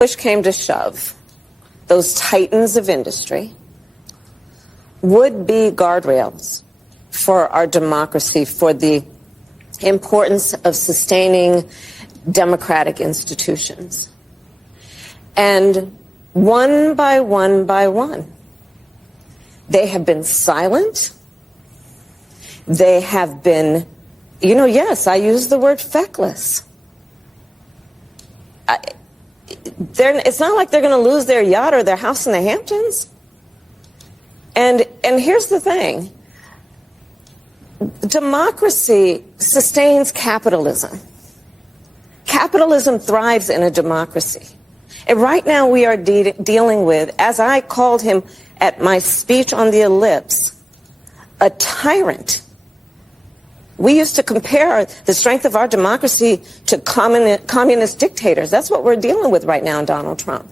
push came to shove, those titans of industry would be guardrails for our democracy, for the importance of sustaining democratic institutions. And one by one, they have been silent. They have been, yes, I use the word feckless. It's not like they're going to lose their yacht or their house in the Hamptons. And here's the thing. Democracy sustains capitalism. Capitalism thrives in a democracy. And right now we are dealing with, as I called him at my speech on the ellipse, a tyrant. We used to compare the strength of our democracy to communist dictators. That's what we're dealing with right now in Donald Trump.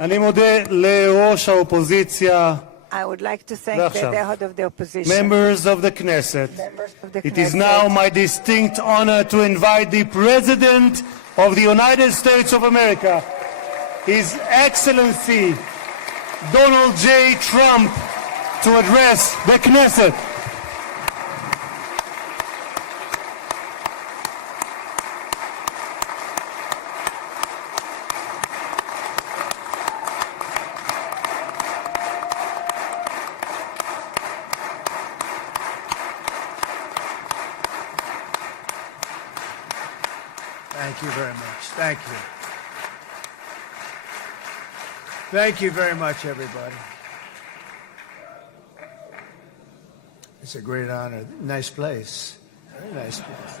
אני מודה לראש האופוזיציה. I would like to thank the head of the opposition. Members of the Knesset. It is now my distinct honor to invite the President of the United States of America, His Excellency Donald J. Trump, to address the Knesset. Thank you very much. Thank you. Thank you very much, everybody. It's a great honor. Nice place. Very nice place.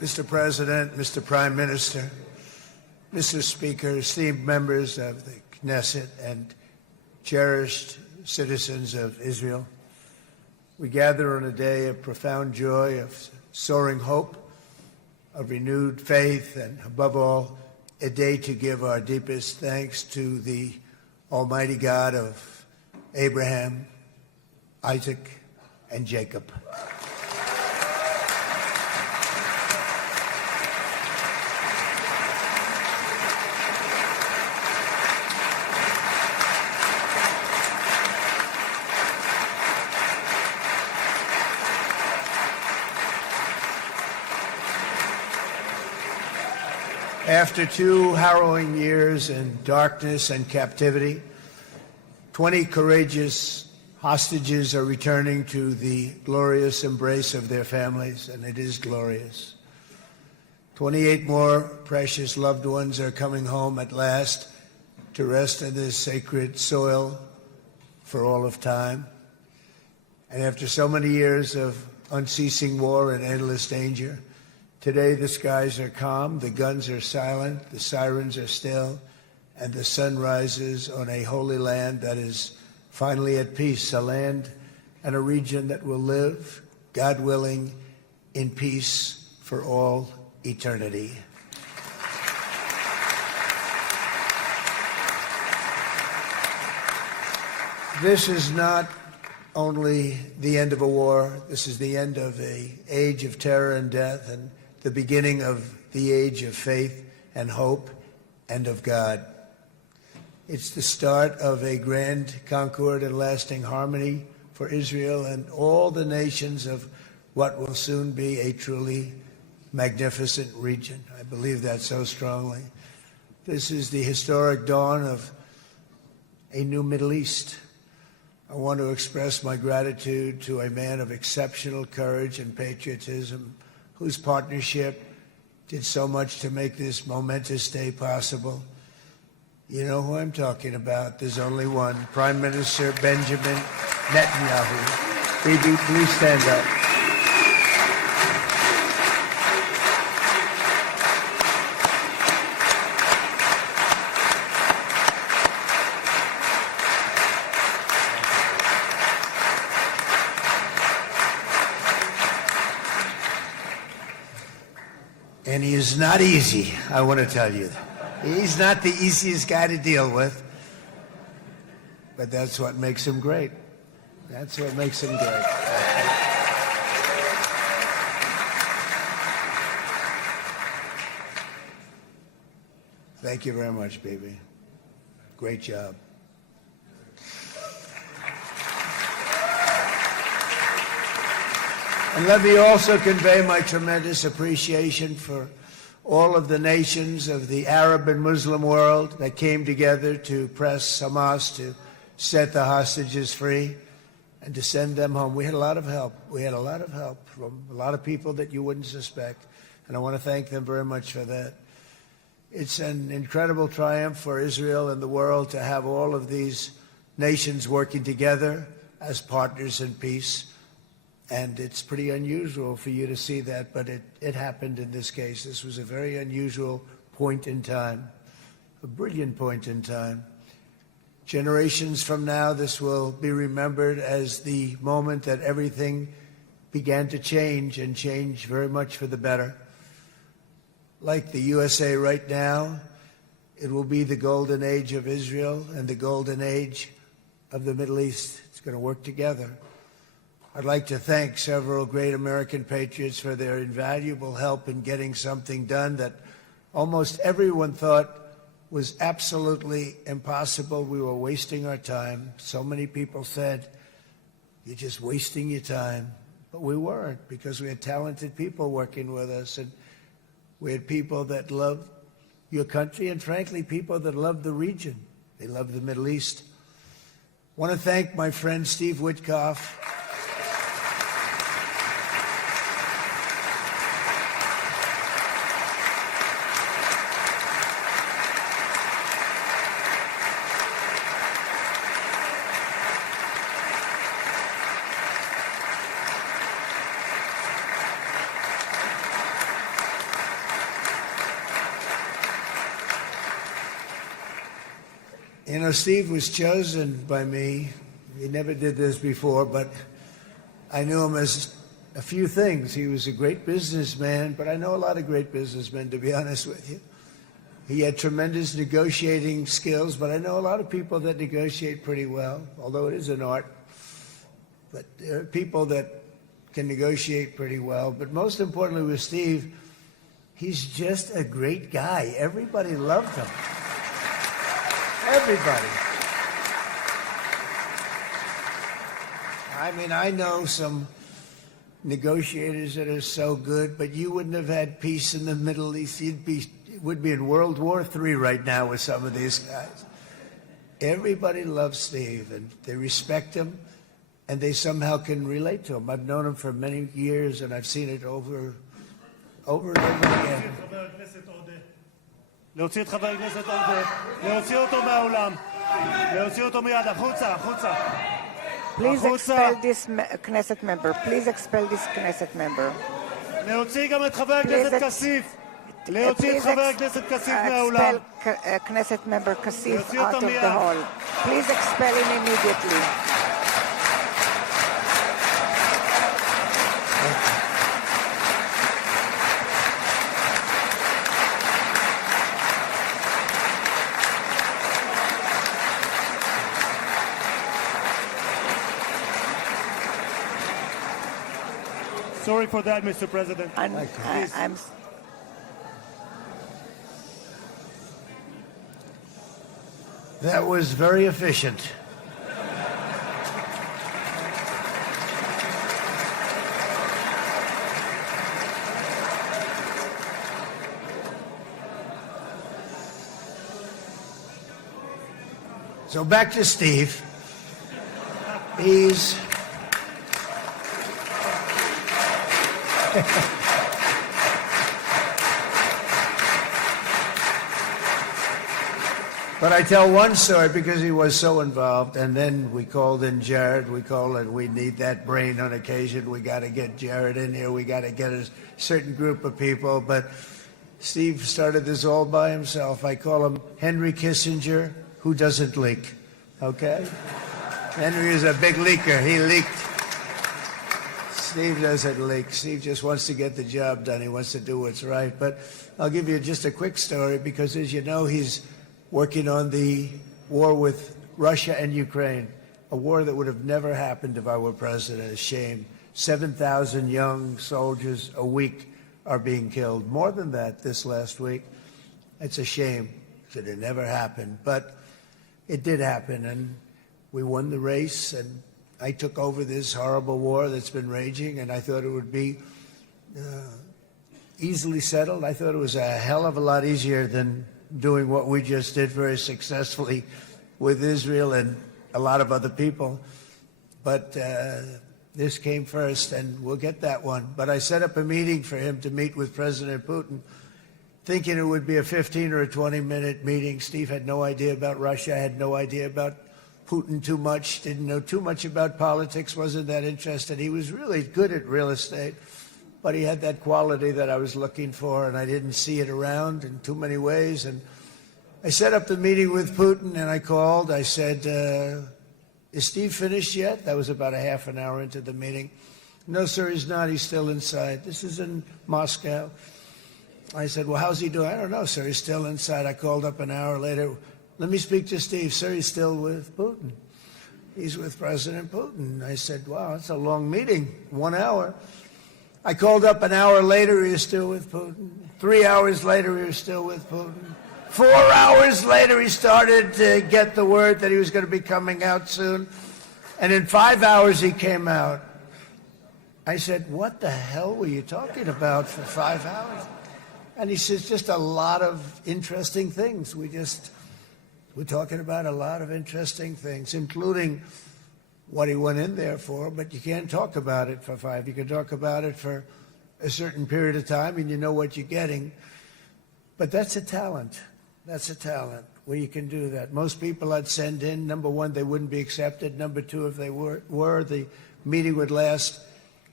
Mr. President, Mr. Prime Minister, Mr. Speaker, esteemed members of the Knesset and cherished citizens of Israel, we gather on a day of profound joy, of soaring hope, of renewed faith, and above all, a day to give our deepest thanks to the Almighty God of Abraham, Isaac, and Jacob. After 2 harrowing years in darkness and captivity, 20 courageous hostages are returning to the glorious embrace of their families, and it is glorious. 28 more precious loved ones are coming home at last to rest in this sacred soil for all of time. And after so many years of unceasing war and endless danger, today the skies are calm, the guns are silent, the sirens are still, and the sun rises on a holy land that is finally at peace, a land and a region that will live, God willing, in peace for all eternity. This is not only the end of a war, this is the end of an age of terror and death, and the beginning of the age of faith and hope and of God. It's the start of a grand concord and lasting harmony for Israel and all the nations of what will soon be a truly magnificent region. I believe that so strongly. This is the historic dawn of a new Middle East. I want to express my gratitude to a man of exceptional courage and patriotism, whose partnership did so much to make this momentous day possible. You know who I'm talking about. There's only one. Prime Minister Benjamin Netanyahu. Bibi, please stand up. And he is not easy, I want to tell you. He's not the easiest guy to deal with. But that's what makes him great. That's what makes him great. Thank you very much, baby. Great job. And let me also convey my tremendous appreciation for all of the nations of the Arab and Muslim world that came together to press Hamas to set the hostages free and to send them home. We had a lot of help. We had a lot of help from a lot of people that you wouldn't suspect, and I want to thank them very much for that. It's an incredible triumph for Israel and the world to have all of these nations working together as partners in peace. And it's pretty unusual for you to see that, but it happened in this case. This was a very unusual point in time, a brilliant point in time. Generations from now, this will be remembered as the moment that everything began to change, and change very much for the better. Like the USA right now, it will be the golden age of Israel and the golden age of the Middle East. It's going to work together. I'd like to thank several great American patriots for their invaluable help in getting something done that almost everyone thought was absolutely impossible. We were wasting our time. So many people said, "You're just wasting your time." But we weren't, because we had talented people working with us, and we had people that loved your country, and frankly, people that loved the region. They loved the Middle East. I want to thank my friend Steve Witkoff. You know, Steve was chosen by me. He never did this before, but I knew him as a few things. He was a great businessman, but I know a lot of great businessmen, to be honest with you. He had tremendous negotiating skills, but I know a lot of people that negotiate pretty well, although it is an art. But there are people that can negotiate pretty well. But most importantly with Steve, he's just a great guy. Everybody loved him. Everybody. I mean, I know some negotiators that are so good, but you wouldn't have had peace in the Middle East. It would be in World War III right now with some of these guys. Everybody loves Steve, and they respect him, and they somehow can relate to him. I've known him for many years, and I've seen it over and over again. להוציא את חבר הכנסת עודה, להוציא אותו מהאולם, להוציא אותו מיד, החוצה, החוצה. Please expel this Knesset member. Please expel this Knesset member. להוציא גם את חבר הכנסת כסיף. להוציא את חבר הכנסת כסיף מהאולם. Expel Knesset member Kasif out of the hall. Please expel him immediately. Sorry for that, Mr. President. That was very efficient. So back to Steve. He's But I tell one story because he was so involved, and then we called in Jared. We need that brain on occasion. We got to get Jared in here. We got to get a certain group of people. But Steve started this all by himself. I call him Henry Kissinger, who doesn't leak. Okay? Henry is a big leaker. He leaked. Steve doesn't leak. Steve just wants to get the job done. He wants to do what's right. But I'll give you just a quick story because, as you know, he's working on the war with Russia and Ukraine, a war that would have never happened if I were president. A shame. 7,000 young soldiers a week are being killed. More than that this last week. It's a shame that it never happened. But it did happen, and we won the race, and I took over this horrible war that's been raging, and I thought it would be easily settled. I thought it was a hell of a lot easier than doing what we just did very successfully with Israel and a lot of other people. But this came first, and we'll get that one. But I set up a meeting for him to meet with President Putin, thinking it would be a 15 or a 20-minute meeting. Steve had no idea about Russia, had no idea about Putin too much, didn't know too much about politics, wasn't that interested. He was really good at real estate, but he had that quality that I was looking for, and I didn't see it around in too many ways. And I set up the meeting with Putin, and I called. I said, is Steve finished yet? That was about a half an hour into the meeting. No, sir, he's not. He's still inside. This is in Moscow. I said, well, how's he doing? I don't know, sir. He's still inside. I called up an hour later. Let me speak to Steve. Sir, he's still with Putin. He's with President Putin. I said, wow, that's a long meeting, 1 hour. I called up an hour later. He was still with Putin. 3 hours later, he was still with Putin. 4 hours later, he started to get the word that he was going to be coming out soon. And in 5 hours, he came out. I said, what the hell were you talking about for 5 hours? And he says, just a lot of interesting things. We're talking about a lot of interesting things, including what he went in there for, but you can't talk about it for 5. You can talk about it for a certain period of time, and you know what you're getting. But that's a talent. That's a talent where you can do that. Most people I'd send in, number one, they wouldn't be accepted. Number two, if they were, the meeting would last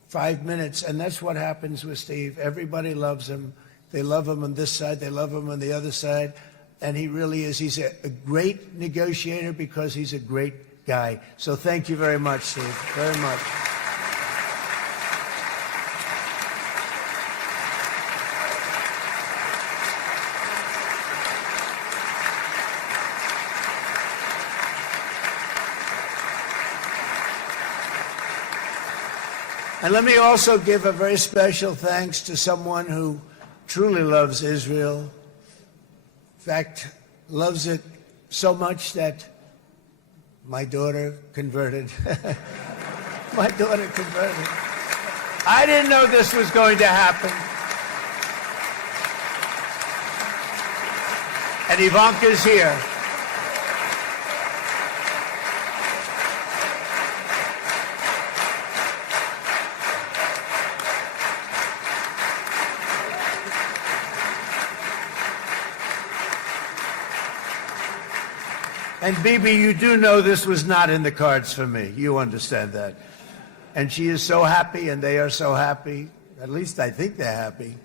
5 minutes. And that's what happens with Steve. Everybody loves him. They love him on this side. They love him on the other side. And he really is. He's a great negotiator because he's a great guy. So thank you very much, Steve, very much. And let me also give a very special thanks to someone who truly loves Israel. In fact, loves it so much that my daughter converted. My daughter converted. I didn't know this was going to happen. And Ivanka's here. And Bibi, you do know this was not in the cards for me. You understand that. And she is so happy, and they are so happy. At least I think they're happy.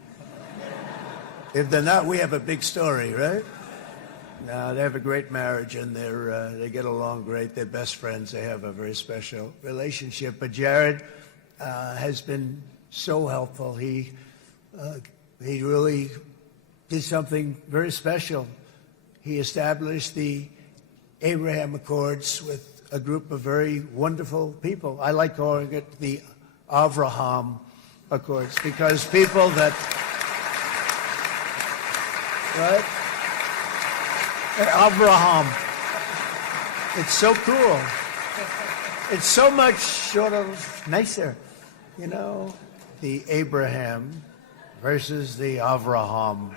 If they're not, we have a big story, right? No, they have a great marriage, and they get along great. They're best friends. They have a very special relationship. But Jared has been so helpful. He really did something very special. He established the Abraham Accords with a group of very wonderful people. I like calling it the Avraham Accords because people that, right? Avraham. It's so cool. It's so much sort of nicer, you know, the Abraham versus the Avraham.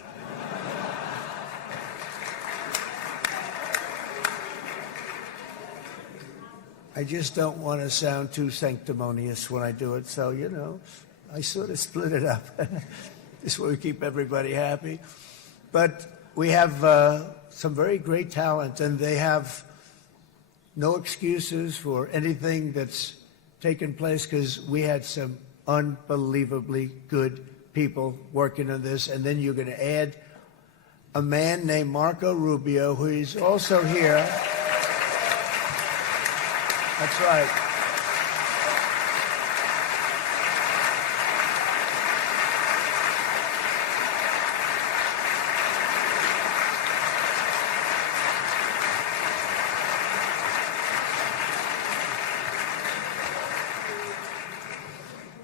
I just don't want to sound too sanctimonious when I do it, so, you know, I sort of split it up. This way we keep everybody happy. But we have some very great talent, and they have no excuses for anything that's taken place because we had some unbelievably good people working on this. And then you're going to add a man named Marco Rubio, who is also here. That's right.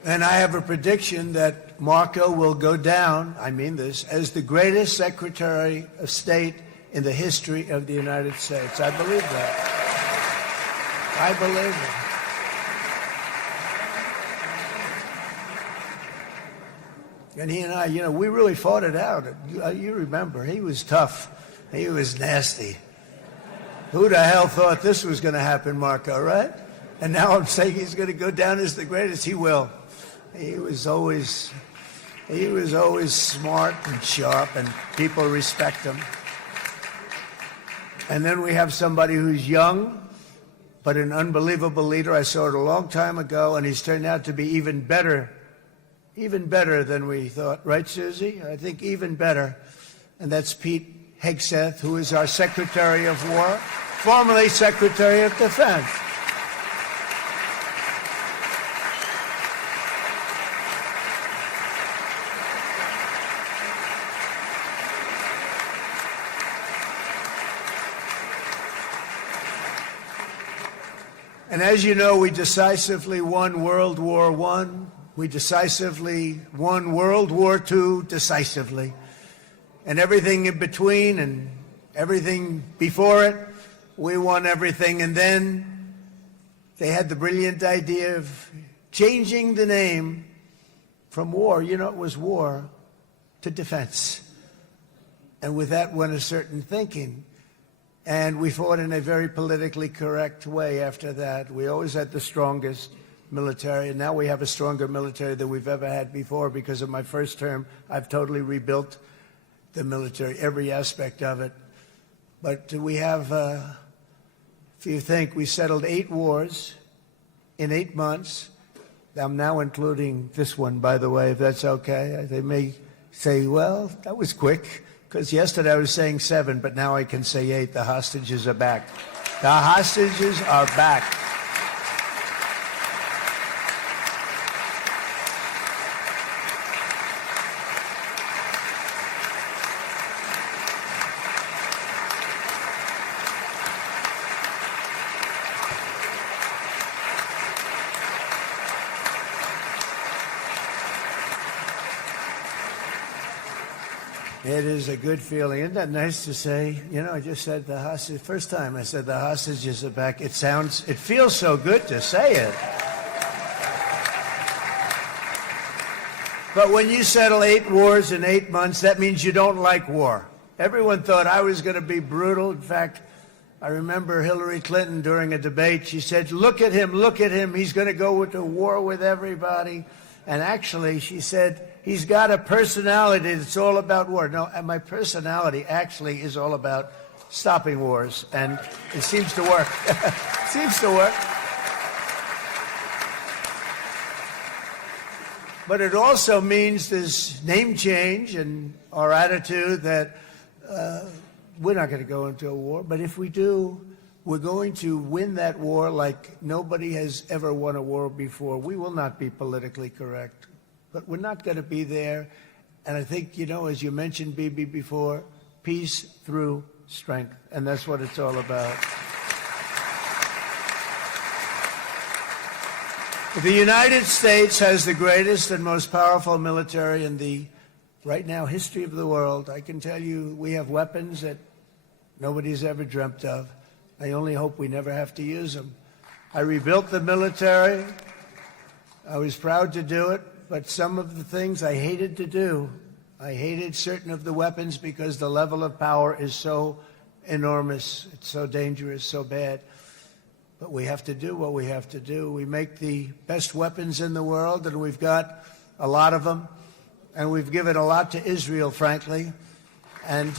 And I have a prediction that Marco will go down, I mean this, as the greatest Secretary of State in the history of the United States. I believe that. I believe it. And he and I, we really fought it out. You remember, he was tough. He was nasty. Who the hell thought this was going to happen, Marco, right? And now I'm saying he's going to go down as the greatest. He will. He was always smart and sharp, and people respect him. And then we have somebody who's young, but an unbelievable leader. I saw it a long time ago, and he's turned out to be even better than we thought. Right, Susie? I think even better. And that's Pete Hegseth, who is our Secretary of War, formerly Secretary of Defense. And as you know, we decisively won World War I. We decisively won World War II decisively. And everything in between and everything before it, we won everything. And then they had the brilliant idea of changing the name from war, it was war, to defense. And with that went a certain thinking. And we fought in a very politically correct way after that. We always had the strongest military, and now we have a stronger military than we've ever had before. Because of my first term, I've totally rebuilt the military, every aspect of it. But we have, if you think, we settled 8 wars in 8 months. I'm now including this one, by the way, if that's okay. They may say, well, that was quick. Because yesterday I was saying 7, but now I can say 8. The hostages are back. The hostages are back. It is a good feeling. Isn't that nice to say? I just said the hostage. First time I said the hostages are back. It feels so good to say it. But when you settle 8 wars in 8 months, that means you don't like war. Everyone thought I was going to be brutal. In fact, I remember Hillary Clinton during a debate, she said, look at him, he's going to go into war with everybody. And actually, she said, he's got a personality that's all about war. No, and my personality actually is all about stopping wars. And it seems to work. It seems to work. But it also means this name change and our attitude that we're not going to go into a war. But if we do, we're going to win that war like nobody has ever won a war before. We will not be politically correct, but we're not going to be there. And I think, as you mentioned, Bibi, before, peace through strength. And that's what it's all about. The United States has the greatest and most powerful military in the, right now, history of the world. I can tell you we have weapons that nobody's ever dreamt of. I only hope we never have to use them. I rebuilt the military. I was proud to do it, but some of the things I hated to do. I hated certain of the weapons because the level of power is so enormous. It's so dangerous, so bad. But we have to do what we have to do. We make the best weapons in the world, and we've got a lot of them. And we've given a lot to Israel, frankly. And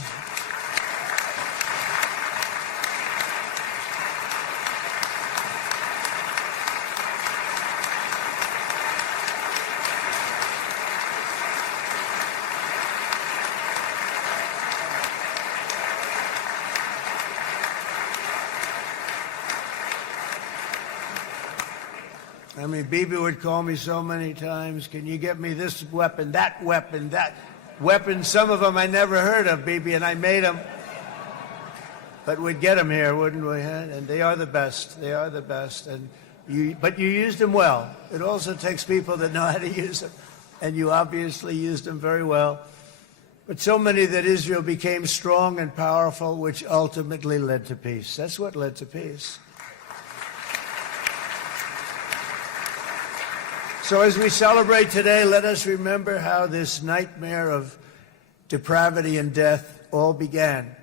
Bibi would call me so many times, can you get me this weapon, that weapon, that weapon? Some of them I never heard of, Bibi, and I made them. But we'd get them here, wouldn't we? And they are the best. They are the best. And But you used them well. It also takes people that know how to use them, and you obviously used them very well. But so many that Israel became strong and powerful, which ultimately led to peace. That's what led to peace. So as we celebrate today, let us remember how this nightmare of depravity and death all began.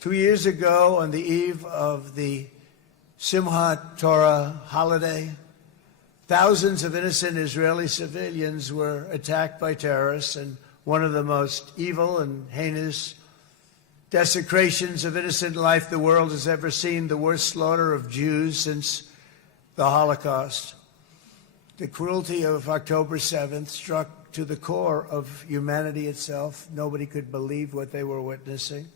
2 years ago, on the eve of the Simchat Torah holiday, thousands of innocent Israeli civilians were attacked by terrorists, and one of the most evil and heinous desecrations of innocent life the world has ever seen, the worst slaughter of Jews since the Holocaust. The cruelty of October 7th struck to the core of humanity itself. Nobody could believe what they were witnessing.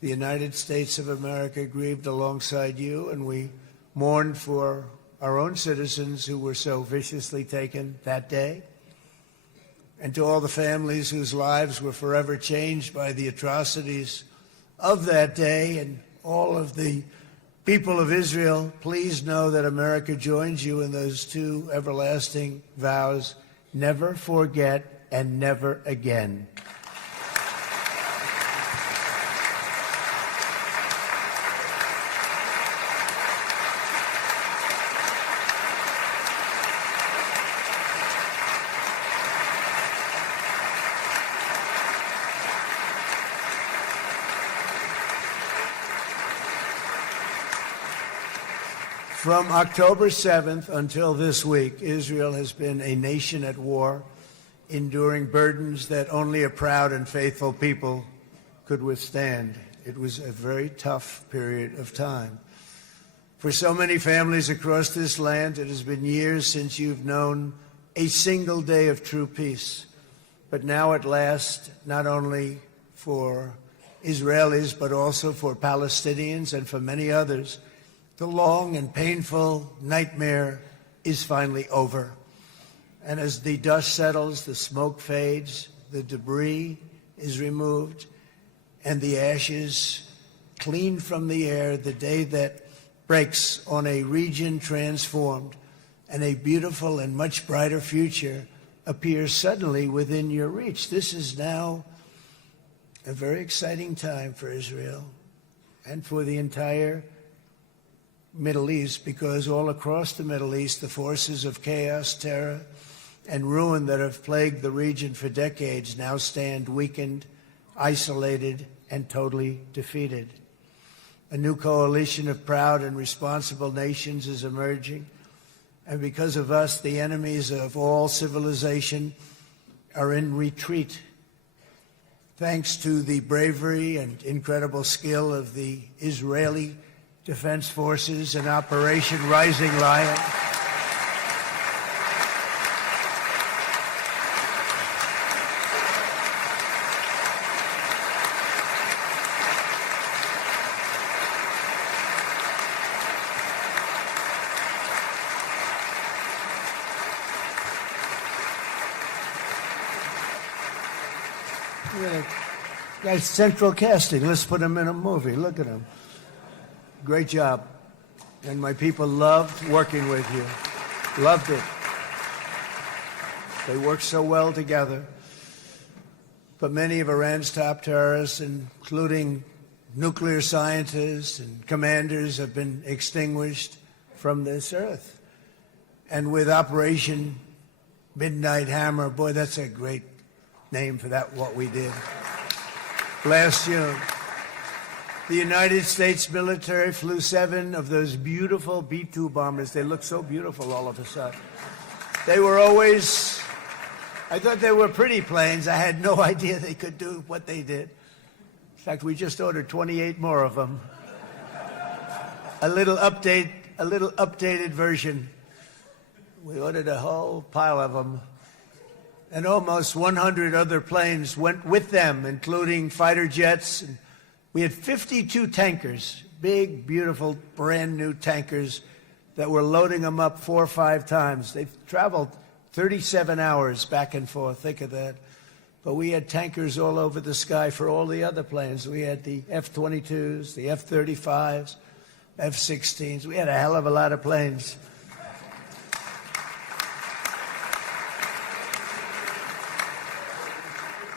The United States of America grieved alongside you, and we mourned for our own citizens who were so viciously taken that day. And to all the families whose lives were forever changed by the atrocities of that day, and all of the people of Israel, please know that America joins you in those two everlasting vows: never forget and never again. From October 7th until this week, Israel has been a nation at war, enduring burdens that only a proud and faithful people could withstand. It was a very tough period of time. For so many families across this land, it has been years since you've known a single day of true peace. But now at last, not only for Israelis, but also for Palestinians and for many others, the long and painful nightmare is finally over. And as the dust settles, the smoke fades, the debris is removed, and the ashes cleaned from the air, the day that breaks on a region transformed, and a beautiful and much brighter future appears suddenly within your reach. This is now a very exciting time for Israel and for the entire Middle East, because all across the Middle East, the forces of chaos, terror, and ruin that have plagued the region for decades now stand weakened, isolated, and totally defeated. A new coalition of proud and responsible nations is emerging, and because of us, the enemies of all civilization are in retreat. Thanks to the bravery and incredible skill of the Israeli Defense Forces and Operation Rising Lion, That's central casting. Let's put him in a movie. Look at him. Great job. And my people loved working with you. Loved it. They worked so well together. But many of Iran's top terrorists, including nuclear scientists and commanders, have been extinguished from this earth. And with Operation Midnight Hammer, boy, that's a great name for that, what we did last June. The United States military flew 7 of those beautiful B-2 bombers. They look so beautiful all of a sudden. They were always, I thought they were pretty planes. I had no idea they could do what they did. In fact, we just ordered 28 more of them. A little updated version. We ordered a whole pile of them. And almost 100 other planes went with them, including fighter jets. And we had 52 tankers, big, beautiful, brand new tankers that were loading them up 4 or 5 times. They've traveled 37 hours back and forth. Think of that. But we had tankers all over the sky for all the other planes. We had the F-22s, the F-35s, F-16s. We had a hell of a lot of planes.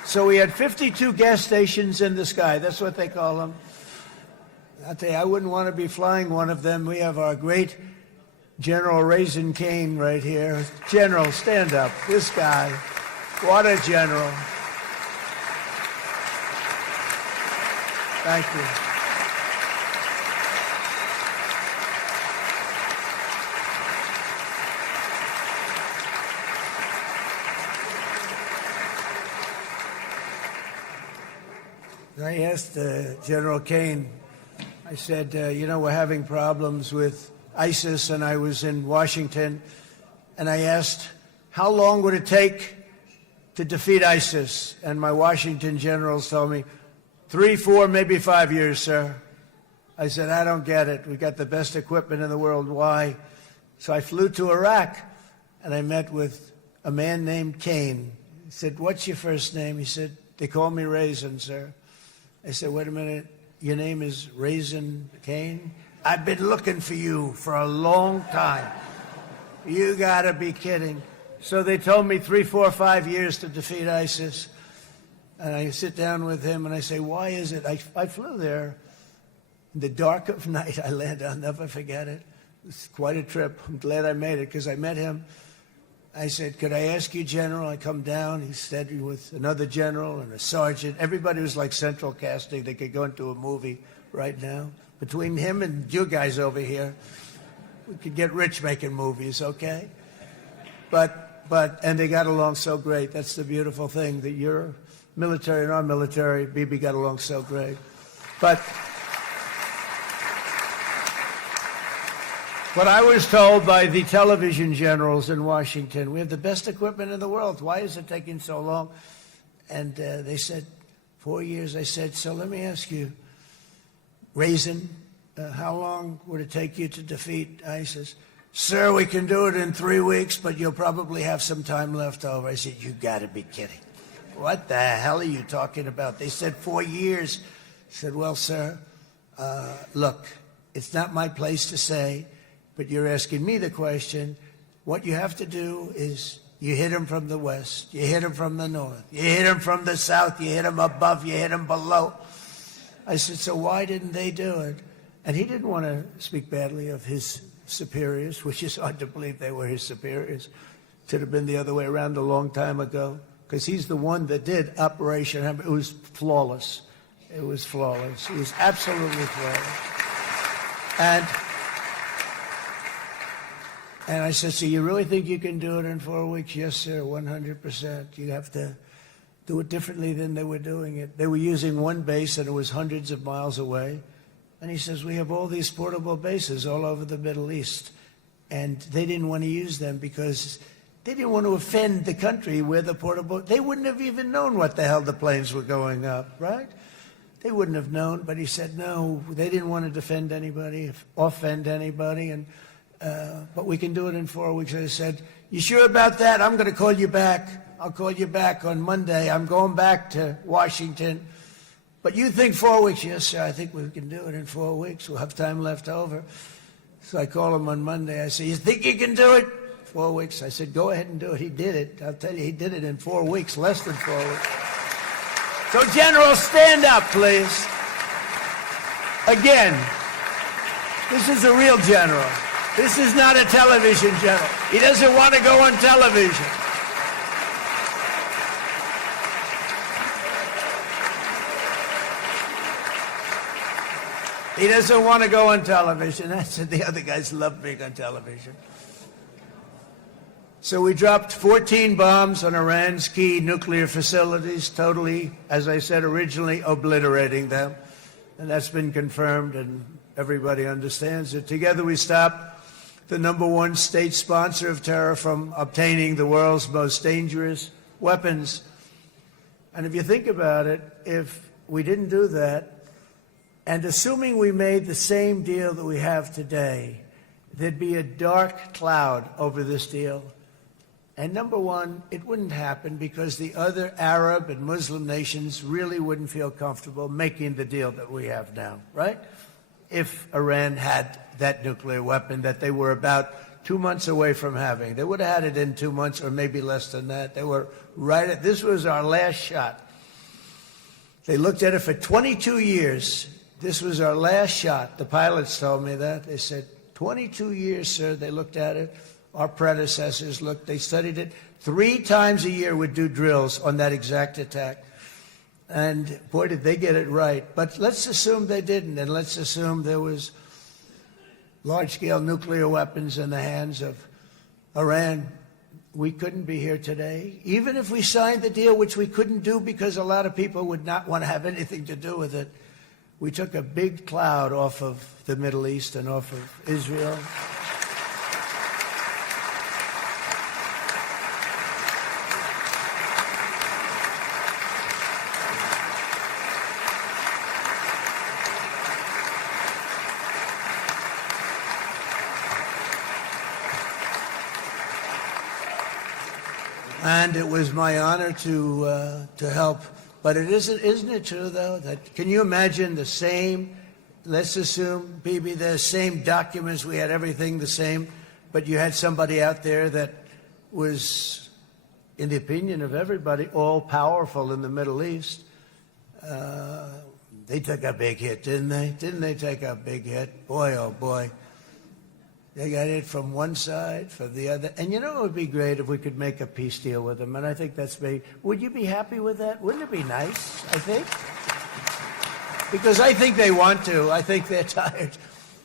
So we had 52 gas stations in the sky. That's what they call them. I'll tell you, I wouldn't want to be flying one of them. We have our great General Raisin Cain right here. General, stand up. This guy. What a general. Thank you. I asked General Cain, I said, you know, we're having problems with ISIS, and I was in Washington, and I asked, how long would it take to defeat ISIS? And my Washington generals told me, 3, 4, maybe 5 years, sir. I said, I don't get it. We got the best equipment in the world. Why? So I flew to Iraq, and I met with a man named Cain. He said, what's your first name? He said, they call me Raisin, sir. I said, wait a minute, your name is Raisin Cain? I've been looking for you for a long time. You gotta be kidding. So they told me 3, 4, 5 years to defeat ISIS. And I sit down with him and I say, why is it? I flew there in the dark of night. I landed, I'll never forget it. It was quite a trip. I'm glad I made it because I met him. I said, could I ask you, General? I come down. He said with another general and a sergeant. Everybody was like central casting. They could go into a movie right now. Between him and you guys over here, we could get rich making movies, okay? And they got along so great. That's the beautiful thing, that your military and our military, Bibi, got along so great. But what I was told by the television generals in Washington, we have the best equipment in the world. Why is it taking so long? And they said, 4 years. I said, so let me ask you, Raisin, how long would it take you to defeat ISIS? Sir, we can do it in 3 weeks, but you'll probably have some time left over. I said, you got to be kidding. What the hell are you talking about? They said 4 years. I said, well, sir, look, it's not my place to say, but you're asking me the question. What you have to do is you hit them from the west, you hit them from the north, you hit them from the south, you hit them above, you hit them below. I said, so why didn't they do it? And he didn't want to speak badly of his superiors, which is hard to believe they were his superiors. It should have been the other way around a long time ago, because he's the one that did Operation Hammer. It was flawless. It was flawless. It was absolutely flawless. And I said, so you really think you can do it in 4 weeks? Yes, sir, 100%. You have to do it differently than they were doing it. They were using one base, and it was hundreds of miles away. And he says, we have all these portable bases all over the Middle East. And they didn't want to use them because they didn't want to offend the country where the portable... They wouldn't have even known what the hell the planes were going up, right? They wouldn't have known. But he said, no, they didn't want to defend anybody, offend anybody. And but we can do it in 4 weeks. I said, you sure about that? I'm going to call you back. I'll call you back on Monday. I'm going back to Washington. But you think 4 weeks? Yes, sir, I think we can do it in 4 weeks. We'll have time left over. So I call him on Monday. I say, you think you can do it? 4 weeks. I said, go ahead and do it. He did it. I'll tell you, he did it in 4 weeks, less than 4 weeks. So, General, stand up, please. Again, this is a real general. This is not a television general. He doesn't want to go on television. He doesn't want to go on television. I said the other guys love being on television. So we dropped 14 bombs on Iran's key nuclear facilities, totally, as I said originally, obliterating them. And that's been confirmed, and everybody understands it. Together we stopped the #1 state sponsor of terror from obtaining the world's most dangerous weapons. And if you think about it, if we didn't do that, and assuming we made the same deal that we have today, there'd be a dark cloud over this deal. And #1, it wouldn't happen because the other Arab and Muslim nations really wouldn't feel comfortable making the deal that we have now, right? if Iran had that nuclear weapon that they were about 2 months away from having. They would have had it in 2 months or maybe less than that. They were right at, this was our last shot. They looked at it for 22 years. This was our last shot. The pilots told me that. They said, 22 years, sir. They looked at it. Our predecessors looked. They studied it. 3 times a year would do drills on that exact attack. And boy, did they get it right. But let's assume they didn't, and let's assume there was large-scale nuclear weapons in the hands of Iran. We couldn't be here today. Even if we signed the deal, which we couldn't do because a lot of people would not want to have anything to do with it, we took a big cloud off of the Middle East and off of Israel. And it was my honor to help. But isn't it true, though, that can you imagine the same, let's assume, Bibi, the same documents, we had everything the same, but you had somebody out there that was, in the opinion of everybody, all-powerful in the Middle East. They took a big hit, didn't they? Didn't they take a big hit? Boy, oh boy. They got it from one side, from the other. And you know, it would be great if we could make a peace deal with them. And I think that's maybe, would you be happy with that? Wouldn't it be nice, I think? Because I think they want to. I think they're tired.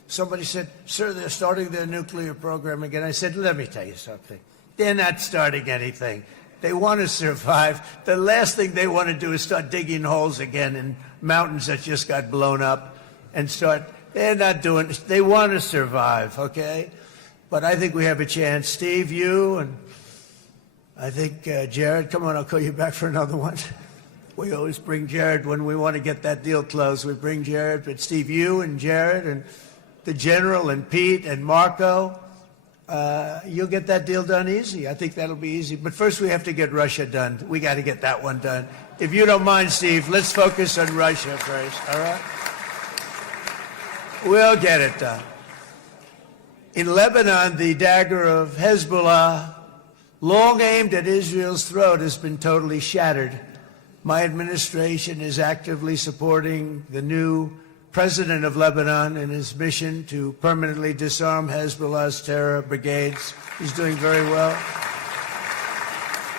Somebody said, sir, they're starting their nuclear program again. I said, let me tell you something. They're not starting anything. They want to survive. The last thing they want to do is start digging holes again in mountains that just got blown up and start. They're not doing it. They want to survive, okay? But I think we have a chance. Steve, you, and I think Jared, come on, I'll call you back for another one. We always bring Jared when we want to get that deal closed. We bring Jared, but Steve, you and Jared and the General and Pete and Marco, you'll get that deal done easy. I think that'll be easy. But first we have to get Russia done. We got to get that one done. If you don't mind, Steve, let's focus on Russia first, all right? We'll get it done. In Lebanon, the dagger of Hezbollah, long aimed at Israel's throat, has been totally shattered. My administration is actively supporting the new president of Lebanon in his mission to permanently disarm Hezbollah's terror brigades. He's doing very well.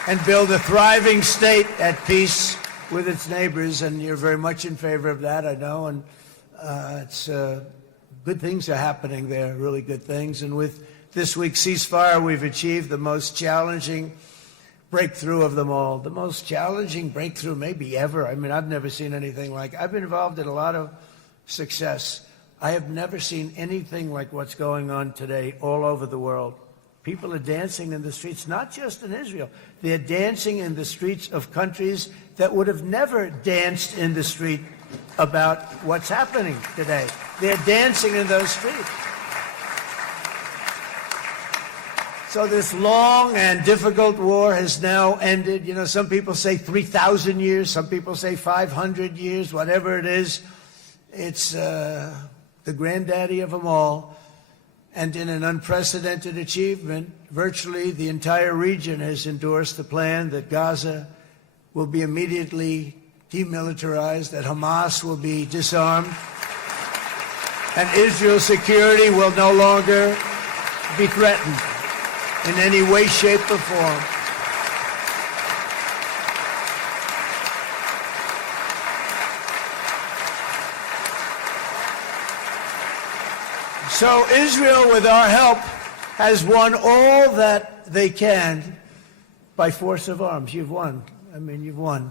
And build a thriving state at peace with its neighbors. And you're very much in favor of that, I know. And it's good things are happening there, really good things. And with this week's ceasefire, we've achieved the most challenging breakthrough of them all. The most challenging breakthrough maybe ever. I mean, I've never seen anything like it. I've been involved in a lot of success. I have never seen anything like what's going on today all over the world. People are dancing in the streets, not just in Israel. They're dancing in the streets of countries that would have never danced in the street about what's happening today. They're dancing in those streets. So this long and difficult war has now ended. You know, some people say 3,000 years, some people say 500 years, whatever it is. It's the granddaddy of them all. And in an unprecedented achievement, virtually the entire region has endorsed the plan that Gaza will be immediately demilitarized, that Hamas will be disarmed, and Israel's security will no longer be threatened in any way, shape, or form. So Israel, with our help, has won all that they can by force of arms. You've won. I mean, you've won.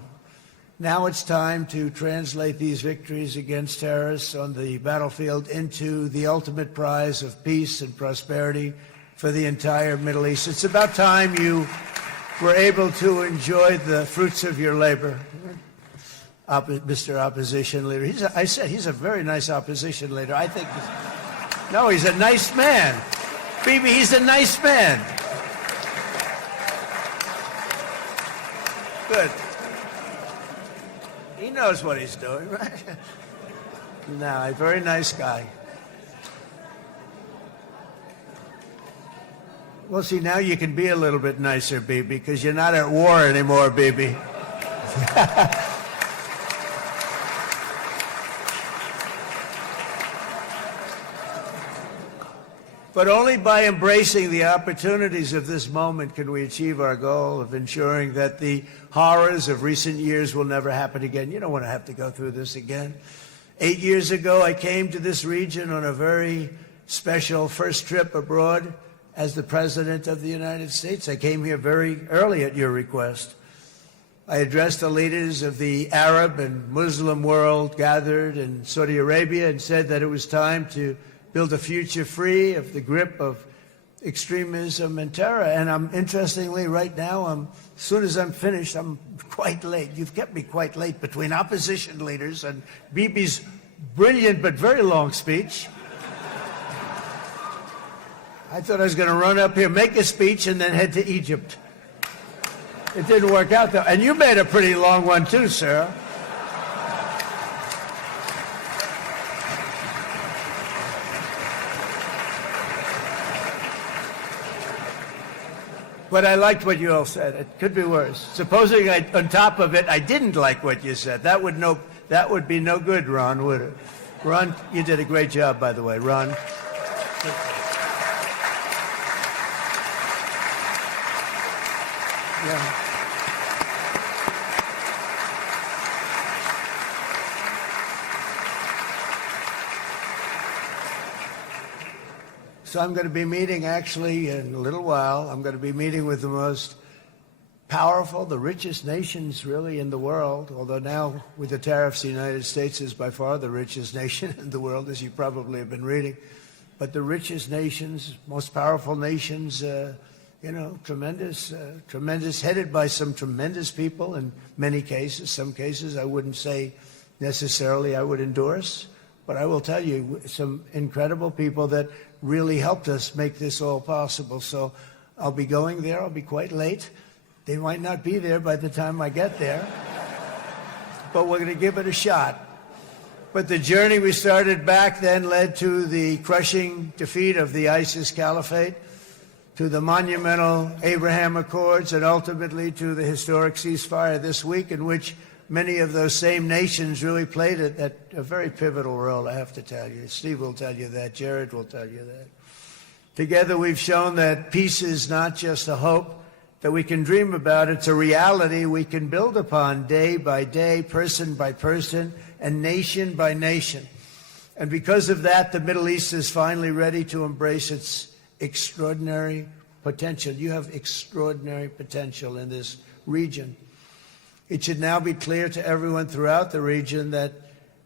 Now it's time to translate these victories against terrorists on the battlefield into the ultimate prize of peace and prosperity for the entire Middle East. It's about time you were able to enjoy the fruits of your labor. Mr. Opposition Leader. I said he's a very nice opposition leader. I think, no, he's a nice man. Bibi, he's a nice man. Good. He knows what he's doing, right? No, a very nice guy. Well, see, now you can be a little bit nicer, Bibi, because you're not at war anymore, Bibi. But only by embracing the opportunities of this moment can we achieve our goal of ensuring that the horrors of recent years will never happen again. You don't want to have to go through this again. 8 years ago, I came to this region on a very special first trip abroad as the President of the United States. I came here very early at your request. I addressed the leaders of the Arab and Muslim world gathered in Saudi Arabia and said that it was time to build a future free of the grip of extremism and terror. And interestingly, right now, as soon as I'm finished, I'm quite late. You've kept me quite late between opposition leaders and Bibi's brilliant but very long speech. I thought I was going to run up here, make a speech, and then head to Egypt. It didn't work out, though. And you made a pretty long one, too, sir. But I liked what you all said. It could be worse. Supposing on top of it, I didn't like what you said. That would be no good, Ron, would it? Ron, you did a great job, by the way, Ron. Yeah. So I'm going to be meeting, actually, in a little while, I'm going to be meeting with the most powerful, the richest nations, really, in the world, although now, with the tariffs, the United States is by far the richest nation in the world, as you probably have been reading. But the richest nations, most powerful nations, tremendous, headed by some tremendous people in many cases. Some cases I wouldn't say necessarily I would endorse, but I will tell you some incredible people that really helped us make this all possible. So I'll be going there. I'll be quite late. They might not be there by the time I get there, but we're going to give it a shot. But the journey we started back then led to the crushing defeat of the ISIS caliphate, to the monumental Abraham Accords, and ultimately to the historic ceasefire this week, in which many of those same nations really played a very pivotal role, I have to tell you. Steve will tell you that. Jared will tell you that. Together we've shown that peace is not just a hope that we can dream about. It's a reality we can build upon day by day, person by person, and nation by nation. And because of that, the Middle East is finally ready to embrace its extraordinary potential. You have extraordinary potential in this region. It should now be clear to everyone throughout the region that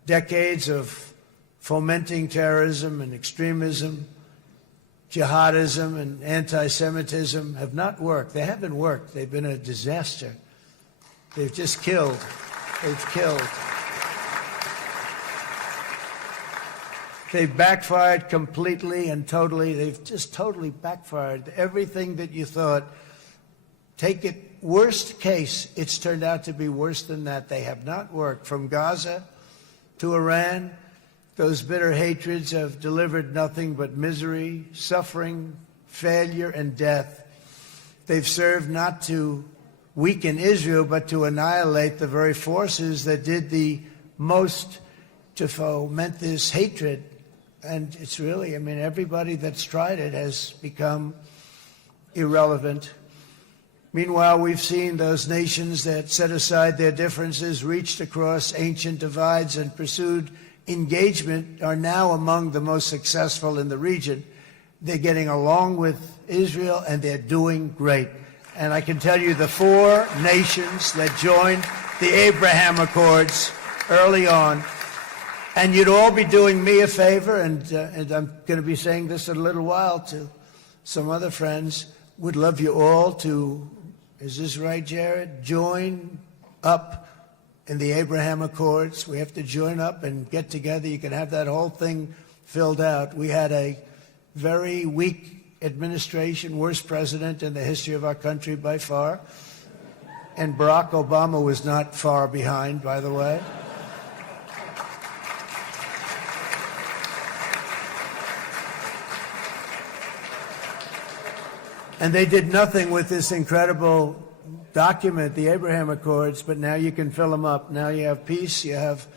decades of fomenting terrorism and extremism, jihadism and anti-Semitism have not worked. They haven't worked. They've been a disaster. They've just killed. They've killed. They've backfired completely and totally. They've just totally backfired. Everything that you thought, take it worst case, it's turned out to be worse than that. They have not worked. From Gaza to Iran, those bitter hatreds have delivered nothing but misery, suffering, failure, and death. They've served not to weaken Israel, but to annihilate the very forces that did the most to foment this hatred. And it's really, everybody that's tried it has become irrelevant. Meanwhile, we've seen those nations that set aside their differences, reached across ancient divides, and pursued engagement are now among the most successful in the region. They're getting along with Israel, and they're doing great. And I can tell you the 4 nations that joined the Abraham Accords early on, and you'd all be doing me a favor, and I'm going to be saying this in a little while to some other friends, would love you all to, is this right, Jared? Join up in the Abraham Accords. We have to join up and get together. You can have that whole thing filled out. We had a very weak administration, worst president in the history of our country by far. And Barack Obama was not far behind, by the way. And they did nothing with this incredible document, the Abraham Accords, but now you can fill them up. Now you have peace, you have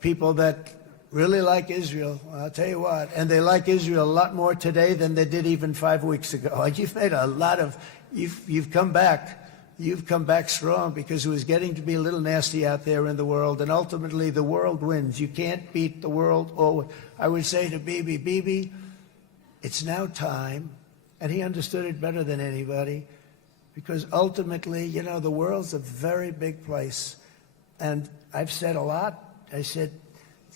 people that really like Israel. I'll tell you what, and they like Israel a lot more today than they did even 5 weeks ago. You've made a lot of, you've come back. You've come back strong because it was getting to be a little nasty out there in the world, and ultimately the world wins. You can't beat the world. Or I would say to Bibi, it's now time, and he understood it better than anybody, because ultimately, you know, the world's a very big place. And I've said a lot. I said,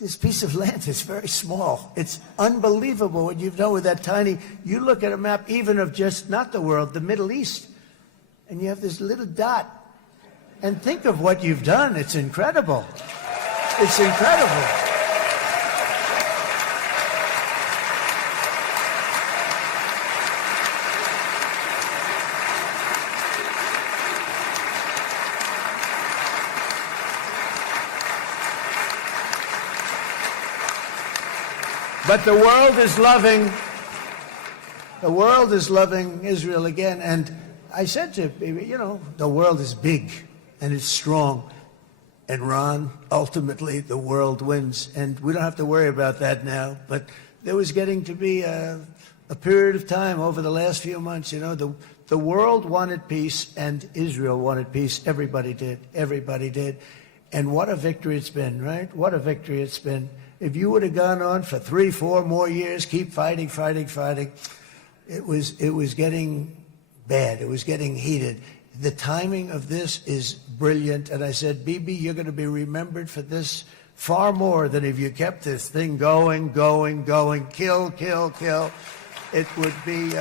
this piece of land is very small. It's unbelievable what you've done with that tiny, you look at a map even of just, not the world, the Middle East, and you have this little dot. And think of what you've done. It's incredible. It's incredible. But the world is loving Israel again. And I said to Bibi, you know, the world is big and it's strong. And Ron, ultimately, the world wins. And we don't have to worry about that now. But there was getting to be a period of time over the last few months, you know, the world wanted peace and Israel wanted peace. Everybody did. Everybody did. And what a victory it's been, right? What a victory it's been. If you would have gone on for 3-4 more years, keep fighting, it was getting bad. It was getting heated. The timing of this is brilliant. And I said, Bibi, you're going to be remembered for this far more than if you kept this thing going, kill. It would be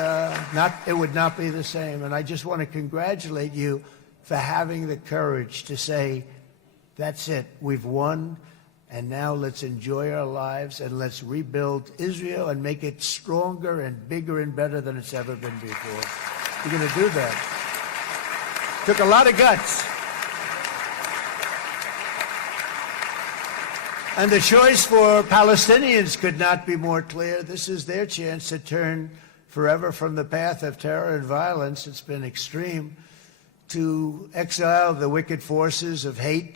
it would not be the same. And I just want to congratulate you for having the courage to say, that's it, we've won. And now let's enjoy our lives and let's rebuild Israel and make it stronger and bigger and better than it's ever been before. You're going to do that. Took a lot of guts. And the choice for Palestinians could not be more clear. This is their chance to turn forever from the path of terror and violence. It's been extreme, to exile the wicked forces of hate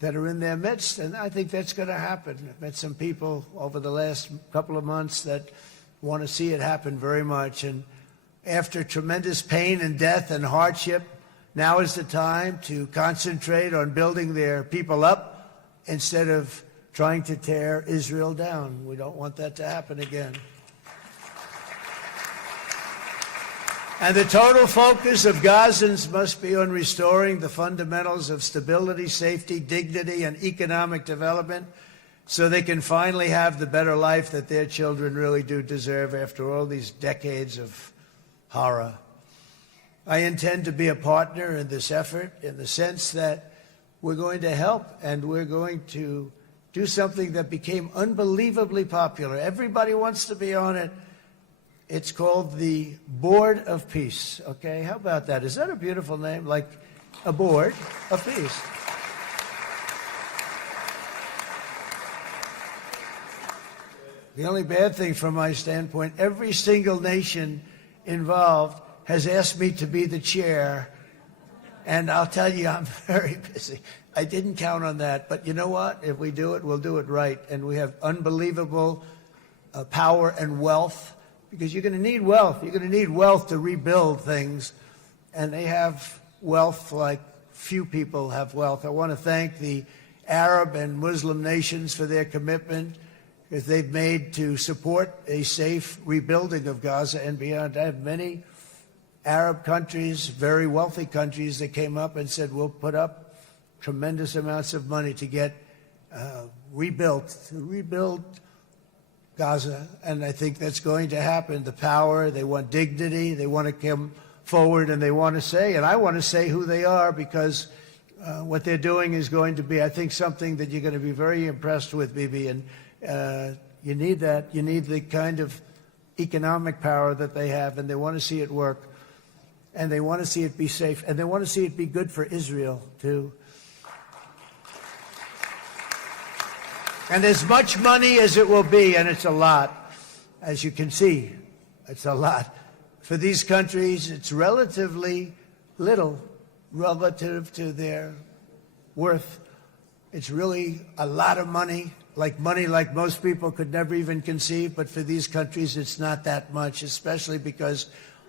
that are in their midst, and I think that's going to happen. I've met some people over the last couple of months that want to see it happen very much, and after tremendous pain and death and hardship, now is the time to concentrate on building their people up instead of trying to tear Israel down. We don't want that to happen again. And the total focus of Gazans must be on restoring the fundamentals of stability, safety, dignity, and economic development so they can finally have the better life that their children really do deserve after all these decades of horror. I intend to be a partner in this effort in the sense that we're going to help and we're going to do something that became unbelievably popular. Everybody wants to be on it. It's called the Board of Peace, okay? How about that? Is that a beautiful name? Like a board of peace. The only bad thing from my standpoint, every single nation involved has asked me to be the chair, and I'll tell you, I'm very busy. I didn't count on that, but you know what? If we do it, we'll do it right, and we have unbelievable power and wealth. Because you're going to need wealth. You're going to need wealth to rebuild things. And they have wealth like few people have wealth. I want to thank the Arab and Muslim nations for their commitment that they've made to support a safe rebuilding of Gaza and beyond. I have many Arab countries, very wealthy countries, that came up and said, we'll put up tremendous amounts of money to get rebuild Gaza, and I think that's going to happen. The power, they want dignity, they want to come forward, and they want to say, and I want to say who they are, because what they're doing is going to be, I think, something that you're going to be very impressed with, Bibi, and you need that. You need the kind of economic power that they have, and they want to see it work, and they want to see it be safe, and they want to see it be good for Israel, too. And as much money as it will be, and it's a lot, as you can see, it's a lot, For these countries, it's relatively little relative to their worth. It's really a lot of money like most people could never even conceive. But for these countries, it's not that much, especially because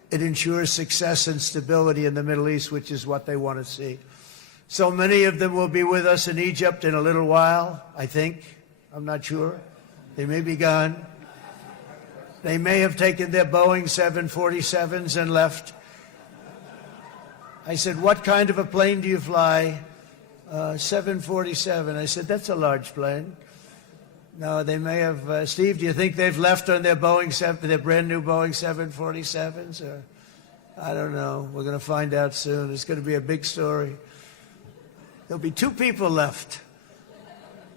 it ensures success and stability in the Middle East, which is what they want to see. So many of them will be with us in Egypt in a little while, I think. I'm not sure. They may be gone. They may have taken their Boeing 747s and left. I said, what kind of a plane do you fly? 747. I said, that's a large plane. No, they may have. Steve, do you think they've left on their their brand new Boeing 747s? Or I don't know. We're going to find out soon. It's going to be a big story. There'll be 2 people left,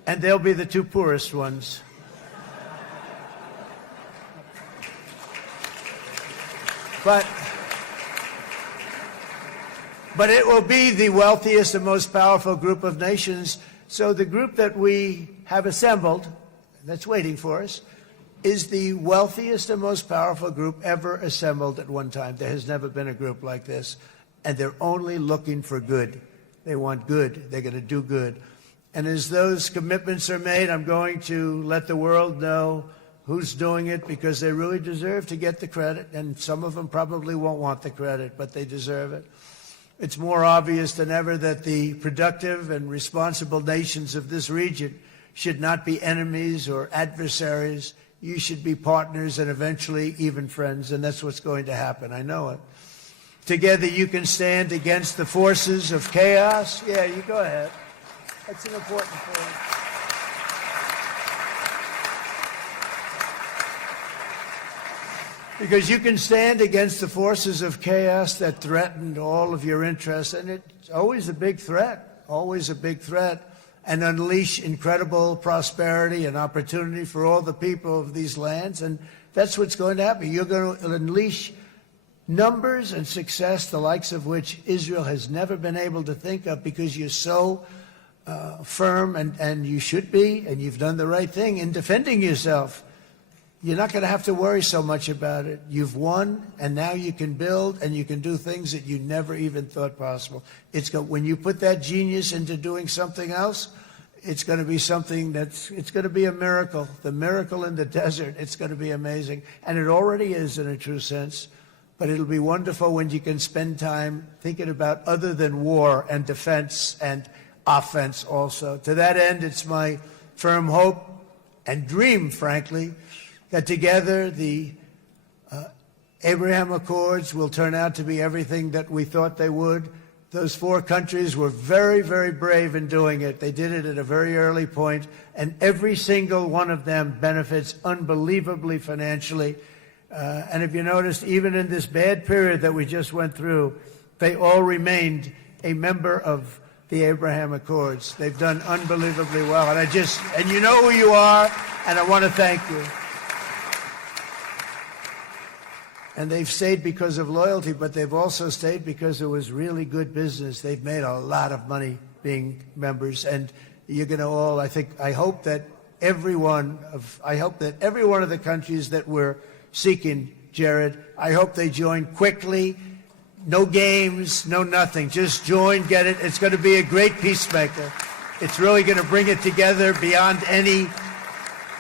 and they'll be the 2 poorest ones. But it will be the wealthiest and most powerful group of nations. So the group that we have assembled, that's waiting for us, is the wealthiest and most powerful group ever assembled at one time. There has never been a group like this. And they're only looking for good. They want good. They're going to do good. And as those commitments are made, I'm going to let the world know who's doing it, because they really deserve to get the credit. And some of them probably won't want the credit, but they deserve it. It's more obvious than ever that the productive and responsible nations of this region should not be enemies or adversaries. You should be partners and eventually even friends, and that's what's going to happen. I know it. Together you can stand against the forces of chaos. Yeah, you go ahead. That's an important point. Because you can stand against the forces of chaos that threaten all of your interests, and it's always a big threat, and unleash incredible prosperity and opportunity for all the people of these lands, and that's what's going to happen. You're going to unleash numbers and success, the likes of which Israel has never been able to think of, because you're so firm, and you should be, and you've done the right thing in defending yourself. You're not going to have to worry so much about it. You've won, and now you can build, and you can do things that you never even thought possible. When you put that genius into doing something else, it's going to be something it's going to be a miracle. The miracle in the desert, it's going to be amazing. And it already is in a true sense. But it'll be wonderful when you can spend time thinking about other than war and defense and offense also. To that end, it's my firm hope and dream, frankly, that together the Abraham Accords will turn out to be everything that we thought they would. Those 4 countries were very, very brave in doing it. They did it at a very early point, and every single one of them benefits unbelievably financially. And if you noticed, even in this bad period that we just went through, they all remained a member of the Abraham Accords. They've done unbelievably well. And you know who you are, and I want to thank you. And they've stayed because of loyalty, but they've also stayed because it was really good business. They've made a lot of money being members, and you're going to all, I hope that every one of the countries that we're seeking, Jared, I hope they join quickly. No games, no nothing. Just join, get it. It's going to be a great peacemaker. It's really going to bring it together beyond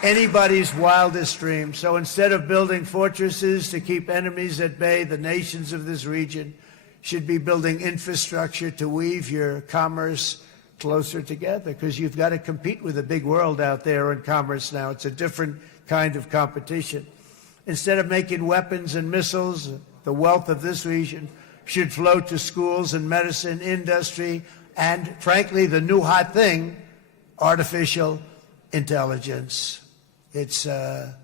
anybody's wildest dream. So instead of building fortresses to keep enemies at bay, the nations of this region should be building infrastructure to weave your commerce closer together, because you've got to compete with the big world out there in commerce now. It's a different kind of competition. Instead of making weapons and missiles, the wealth of this region should flow to schools and medicine, industry, and, frankly, the new hot thing, artificial intelligence. It's a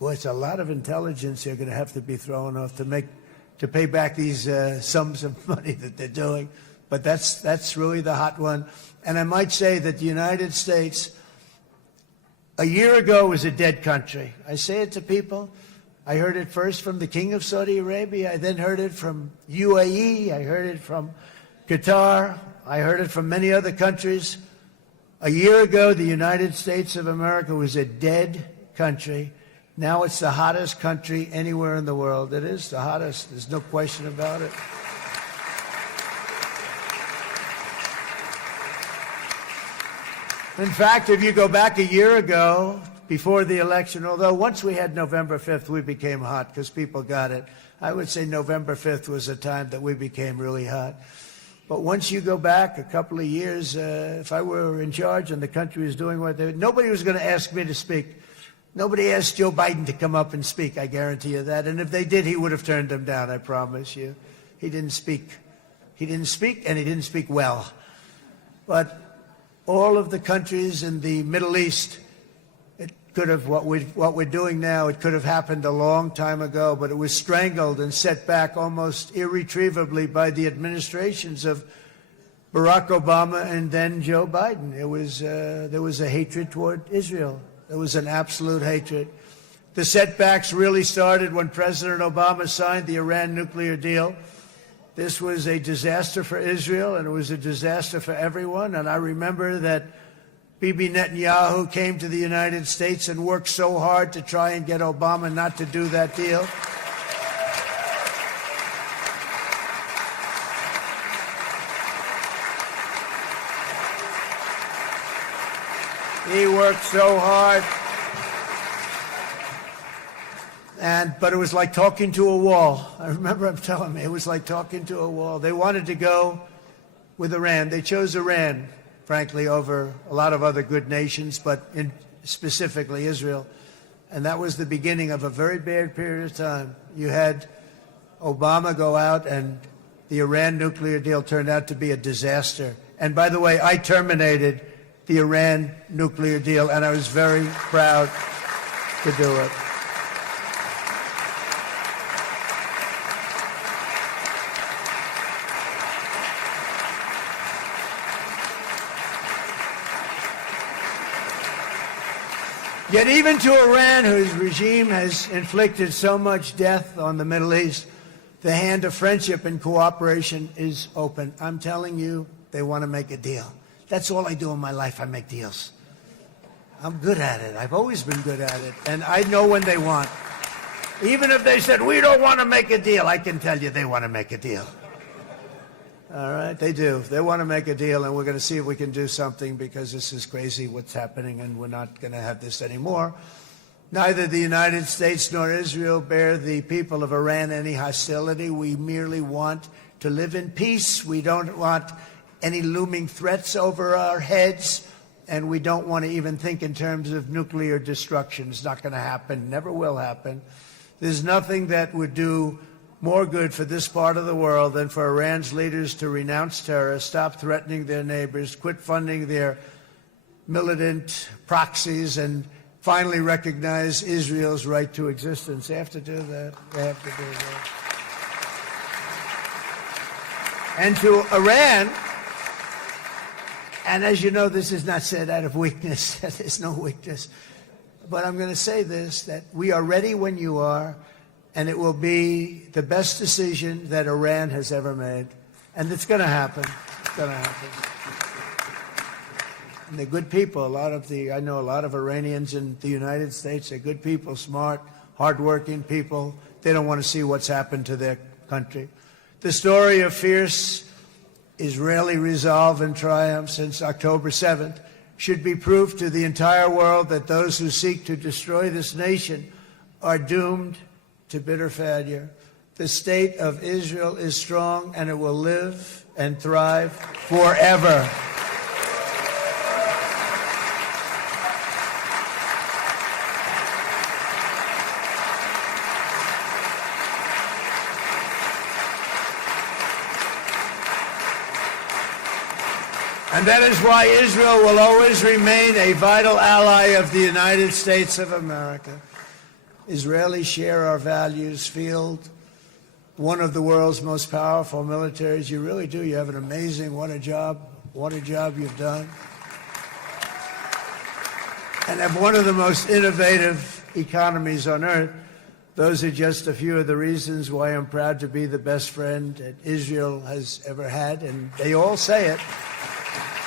lot of intelligence they're going to have to be thrown off to pay back these sums of money that they're doing. But that's really the hot one. And I might say that the United States, a year ago, was a dead country. I say it to people. I heard it first from the King of Saudi Arabia. I then heard it from UAE. I heard it from Qatar. I heard it from many other countries. A year ago, the United States of America was a dead country. Now it's the hottest country anywhere in the world. It is the hottest. There's no question about it. In fact, if you go back a year ago, before the election, although once we had November 5th, we became hot because people got it. I would say November 5th was a time that we became really hot. But once you go back a couple of years, if I were in charge and the country was doing what they were, nobody was going to ask me to speak. Nobody asked Joe Biden to come up and speak, I guarantee you that. And if they did, he would have turned them down, I promise you. He didn't speak. He didn't speak, and he didn't speak well. But all of the countries in the Middle East, it could have, what we're doing now, it could have happened a long time ago, but it was strangled and set back almost irretrievably by the administrations of Barack Obama and then Joe Biden. There was a hatred toward Israel. There was an absolute hatred. The setbacks really started when President Obama signed the Iran nuclear deal. This was a disaster for Israel, and it was a disaster for everyone. And I remember that Bibi Netanyahu came to the United States and worked so hard to try and get Obama not to do that deal. He worked so hard. But it was like talking to a wall. I remember him telling me it was like talking to a wall. They wanted to go with Iran. They chose Iran, frankly, over a lot of other good nations, but specifically Israel. And that was the beginning of a very bad period of time. You had Obama go out, and the Iran nuclear deal turned out to be a disaster. And by the way, I terminated the Iran nuclear deal, and I was very proud to do it. Yet even to Iran, whose regime has inflicted so much death on the Middle East, the hand of friendship and cooperation is open. I'm telling you, they want to make a deal. That's all I do in my life. I make deals. I'm good at it. I've always been good at it. And I know when they want. Even if they said, we don't want to make a deal, I can tell you they want to make a deal. All right, they do. They want to make a deal, and we're going to see if we can do something, because this is crazy what's happening, and we're not going to have this anymore. Neither the United States nor Israel bear the people of Iran any hostility. We merely want to live in peace. We don't want any looming threats over our heads, and we don't want to even think in terms of nuclear destruction. It's not going to happen, never will happen. There's nothing that would do more good for this part of the world than for Iran's leaders to renounce terror, stop threatening their neighbors, quit funding their militant proxies, and finally recognize Israel's right to existence. They have to do that. They have to do that. And to Iran, and as you know, this is not said out of weakness. There's no weakness. But I'm going to say this, that we are ready when you are, and it will be the best decision that Iran has ever made. And it's going to happen. It's going to happen. And they're good people. I know a lot of Iranians in the United States. They're good people, smart, hardworking people. They don't want to see what's happened to their country. The story of fierce Israeli resolve and triumph since October 7th should be proof to the entire world that those who seek to destroy this nation are doomed to bitter failure. The state of Israel is strong, and it will live and thrive forever. And that is why Israel will always remain a vital ally of the United States of America. Israelis share our values, field one of the world's most powerful militaries. You really do. You have an amazing, what a job you've done. And have one of the most innovative economies on earth. Those are just a few of the reasons why I'm proud to be the best friend that Israel has ever had. And they all say it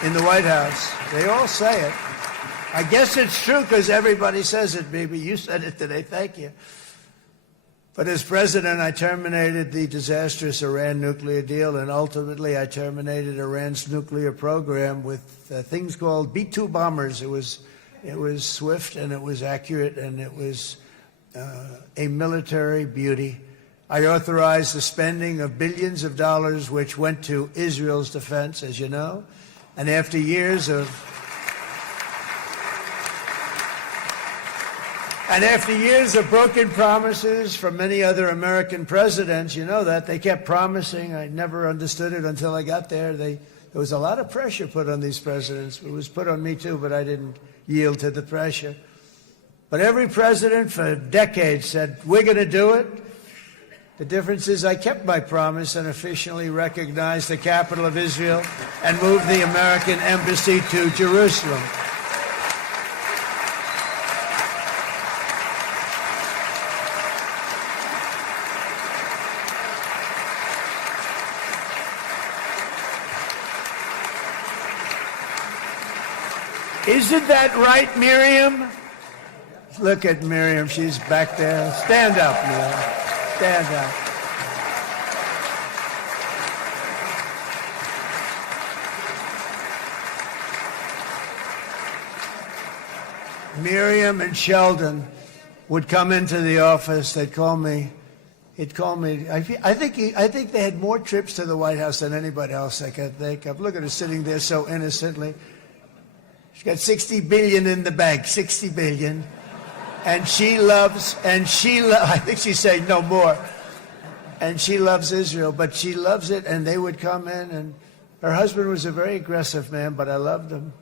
in the White House. They all say it. I guess it's true because everybody says it, baby. You said it today. Thank you. But as president, I terminated the disastrous Iran nuclear deal, and ultimately I terminated Iran's nuclear program with things called B-2 bombers. It was swift, and it was accurate, and it was a military beauty. I authorized the spending of billions of dollars, which went to Israel's defense, as you know. And after years of broken promises from many other American presidents, you know that, they kept promising. I never understood it until I got there. There was a lot of pressure put on these presidents. It was put on me too, but I didn't yield to the pressure. But every president for decades said, we're going to do it. The difference is I kept my promise and officially recognized the capital of Israel and moved the American embassy to Jerusalem. Isn't that right, Miriam? Look at Miriam. She's back there. Stand up, Miriam. Stand up. Miriam and Sheldon would come into the office. They'd call me. He'd call me. I think they had more trips to the White House than anybody else I could think of. Look at her sitting there so innocently. She's got $60 billion in the bank. $60 billion. And I think she's saying no more. And she loves Israel, but she loves it, and they would come in, and her husband was a very aggressive man, but I loved him.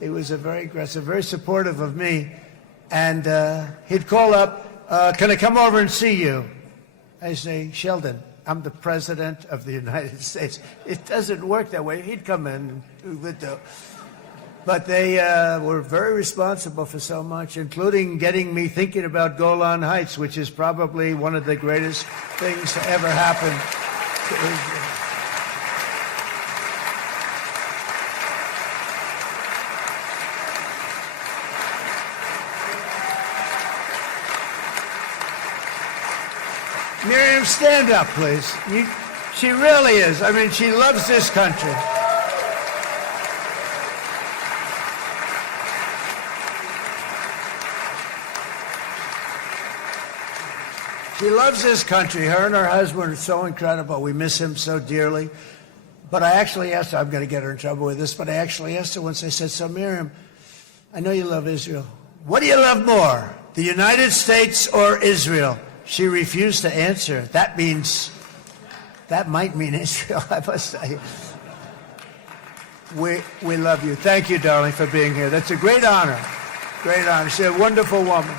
He was a very aggressive, very supportive of me. And he'd call up, can I come over and see you? I say, Sheldon, I'm the President of the United States. It doesn't work that way. He'd come in and would do. But they were very responsible for so much, including getting me thinking about Golan Heights, which is probably one of the greatest things to ever happen to Israel. Miriam, stand up, please. She really is. I mean, she loves this country. She loves this country. Her and her husband are so incredible. We miss him so dearly. But I actually asked her, I'm going to get her in trouble with this, but I actually asked her once, I said, so Miriam, I know you love Israel. What do you love more, the United States or Israel? She refused to answer. That might mean Israel, I must say. We love you. Thank you, darling, for being here. That's a great honor. Great honor. She's a wonderful woman.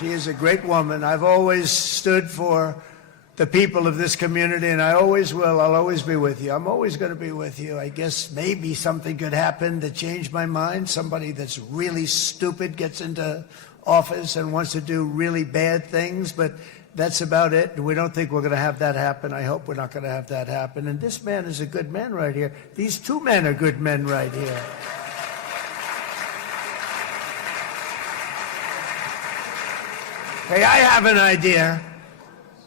She is a great woman. I've always stood for the people of this community, and I always will. I'll always be with you. I'm always going to be with you. I guess maybe something could happen to change my mind. Somebody that's really stupid gets into office and wants to do really bad things, but that's about it. We don't think we're going to have that happen. I hope we're not going to have that happen. And this man is a good man right here. These two men are good men right here. Hey, I have an idea.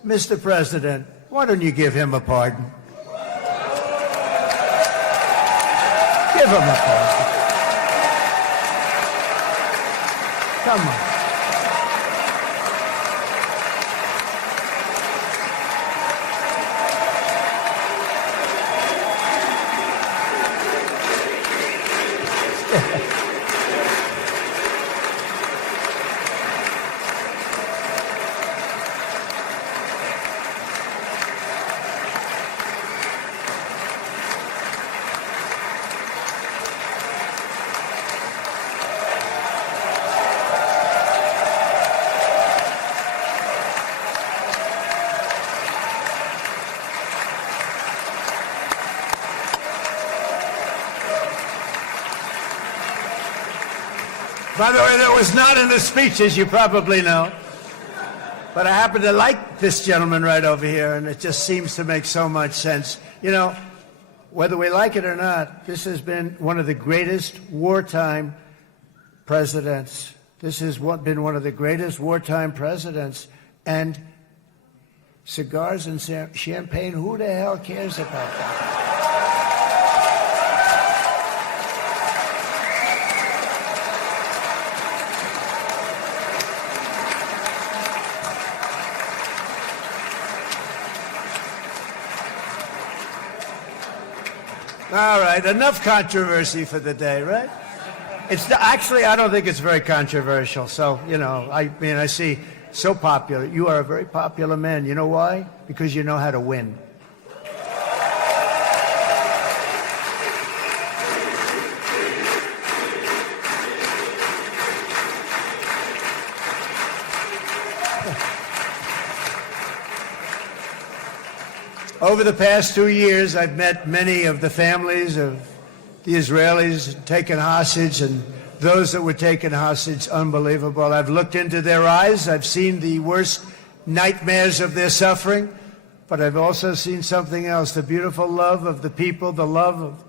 Mr. President, why don't you give him a pardon? Give him a pardon. Come on. By the way, that was not in the speech, as you probably know. But I happen to like this gentleman right over here, and it just seems to make so much sense. You know, whether we like it or not, this has been one of the greatest wartime presidents. This has been one of the greatest wartime presidents. And cigars and champagne, who the hell cares about that? All right, enough controversy for the day, right? Actually, I don't think it's very controversial. So, I mean, I see so popular. You are a very popular man. You know why? Because you know how to win. Over the past 2 years, I've met many of the families of the Israelis taken hostage and those that were taken hostage. Unbelievable. I've looked into their eyes. I've seen the worst nightmares of their suffering, but I've also seen something else, the beautiful love of the people, the love of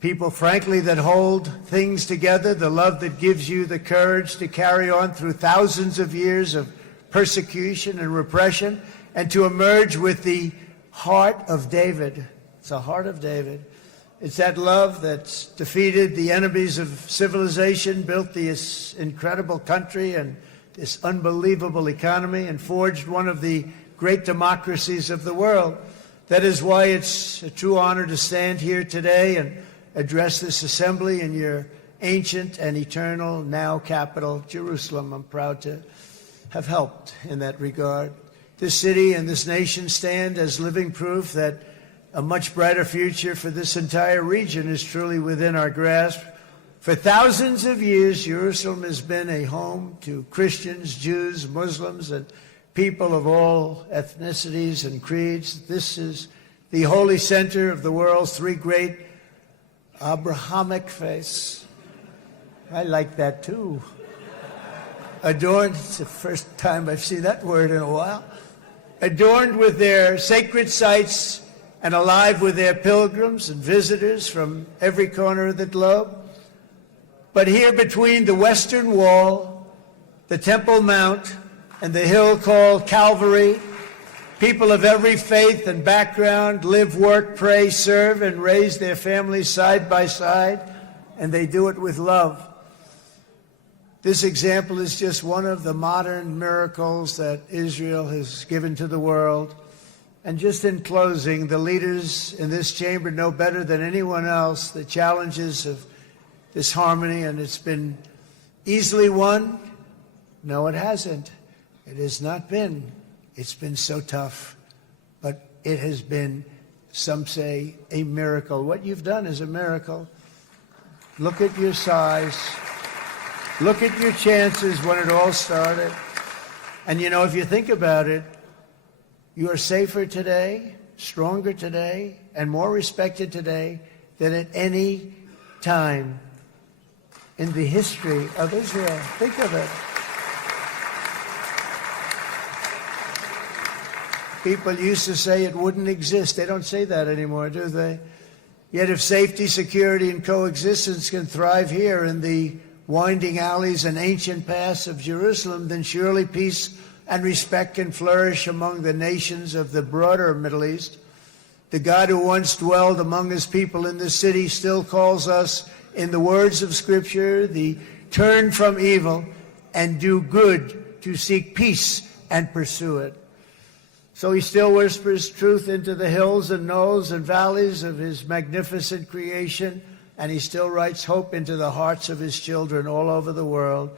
people, frankly, that hold things together, the love that gives you the courage to carry on through thousands of years of persecution and repression and to emerge with the heart of David. It's the heart of David. It's that love that's defeated the enemies of civilization, built this incredible country and this unbelievable economy, and forged one of the great democracies of the world. That is why it's a true honor to stand here today and address this assembly in your ancient and eternal now capital, Jerusalem. I'm proud to have helped in that regard. This city and this nation stand as living proof that a much brighter future for this entire region is truly within our grasp. For thousands of years, Jerusalem has been a home to Christians, Jews, Muslims, and people of all ethnicities and creeds. This is the holy center of the world's three great Abrahamic faiths. I like that too. Adorned, it's the first time I've seen that word in a while. Adorned with their sacred sites and alive with their pilgrims and visitors from every corner of the globe. But here between the Western Wall, the Temple Mount, and the hill called Calvary, people of every faith and background live, work, pray, serve, and raise their families side by side, and they do it with love. This example is just one of the modern miracles that Israel has given to the world. And just in closing, the leaders in this chamber know better than anyone else the challenges of this harmony, and it's been easily won. No, it hasn't. It has not been. It's been so tough. But it has been, some say, a miracle. What you've done is a miracle. Look at your size. Look at your chances when it all started. And if you think about it, you are safer today, stronger today, and more respected today than at any time in the history of Israel. Think of it. People used to say it wouldn't exist. They don't say that anymore, do they? Yet if safety, security, and coexistence can thrive here in the winding alleys and ancient paths of Jerusalem, then surely peace and respect can flourish among the nations of the broader Middle East. The God who once dwelled among his people in this city still calls us, in the words of Scripture, the turn from evil and do good, to seek peace and pursue it. So he still whispers truth into the hills and knolls and valleys of his magnificent creation, and he still writes hope into the hearts of his children all over the world.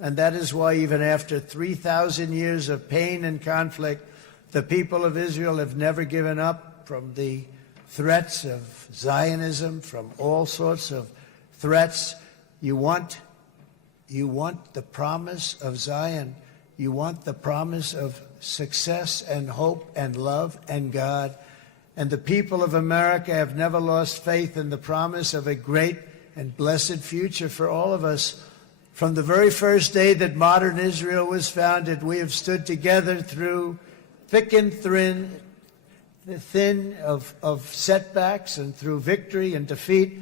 And that is why even after 3,000 years of pain and conflict, the people of Israel have never given up from the threats of Zionism, from all sorts of threats. You want the promise of Zion. You want the promise of success and hope and love and God. And the people of America have never lost faith in the promise of a great and blessed future for all of us. From the very first day that modern Israel was founded, we have stood together through thick and thin of setbacks, and through victory and defeat,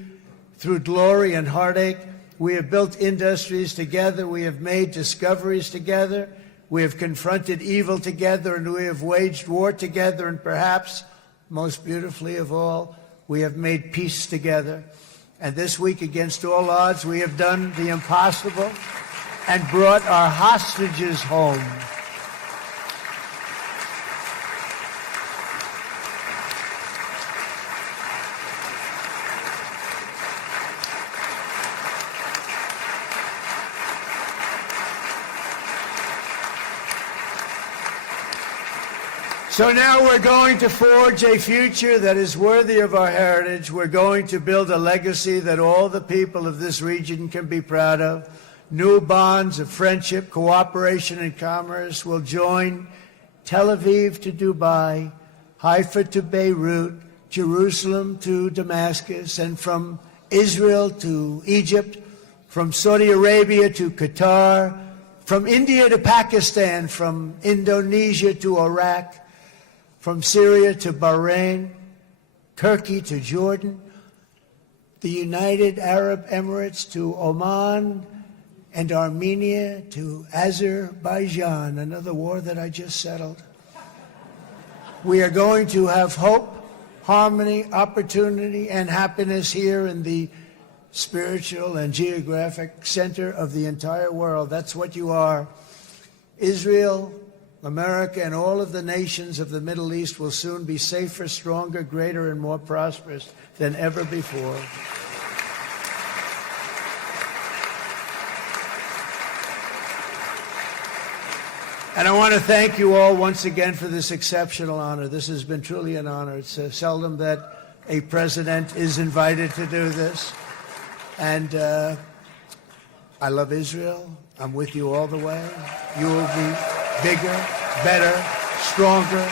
through glory and heartache. We have built industries together. We have made discoveries together. We have confronted evil together, and we have waged war together. And perhaps, most beautifully of all, we have made peace together. And this week, against all odds, we have done the impossible and brought our hostages home. So now we're going to forge a future that is worthy of our heritage. We're going to build a legacy that all the people of this region can be proud of. New bonds of friendship, cooperation, and commerce will join Tel Aviv to Dubai, Haifa to Beirut, Jerusalem to Damascus, and from Israel to Egypt, from Saudi Arabia to Qatar, from India to Pakistan, from Indonesia to Iraq, from Syria to Bahrain, Turkey to Jordan, the United Arab Emirates to Oman, and Armenia to Azerbaijan, another war that I just settled. We are going to have hope, harmony, opportunity, and happiness here in the spiritual and geographic center of the entire world. That's what you are. Israel, America, and all of the nations of the Middle East will soon be safer, stronger, greater, and more prosperous than ever before. And I want to thank you all once again for this exceptional honor. This has been truly an honor. It's seldom that a president is invited to do this. And I love Israel. I'm with you all the way. You will be bigger, better, stronger,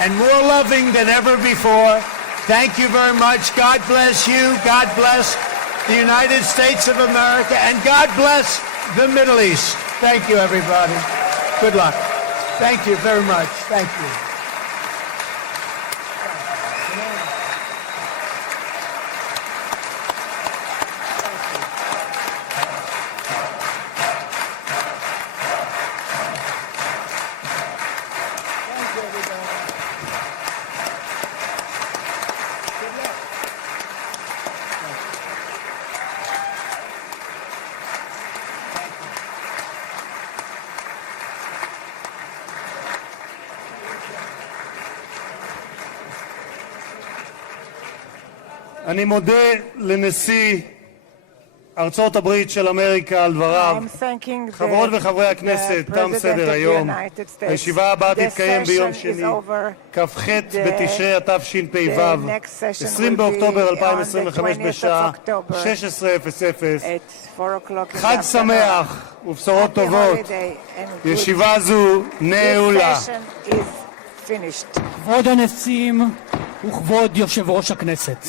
and more loving than ever before. Thank you very much. God bless you. God bless the United States of America. And God bless the Middle East. Thank you, everybody. Good luck. Thank you very much. Thank you. אני מודה לנשיא ארצות הברית של אמריקה על דבריו. חברות וחברי הכנסת, תם סדר היום. הישיבה הבאה תתקיים ביום שני, כ"ח בתשרי התשפ"ו, 20 באוקטובר 2025 בשעה 16:00. חג שמח ובשורות טובות. ישיבה זו נעולה. כבוד הנשיאים וכבוד יושב ראש הכנסת.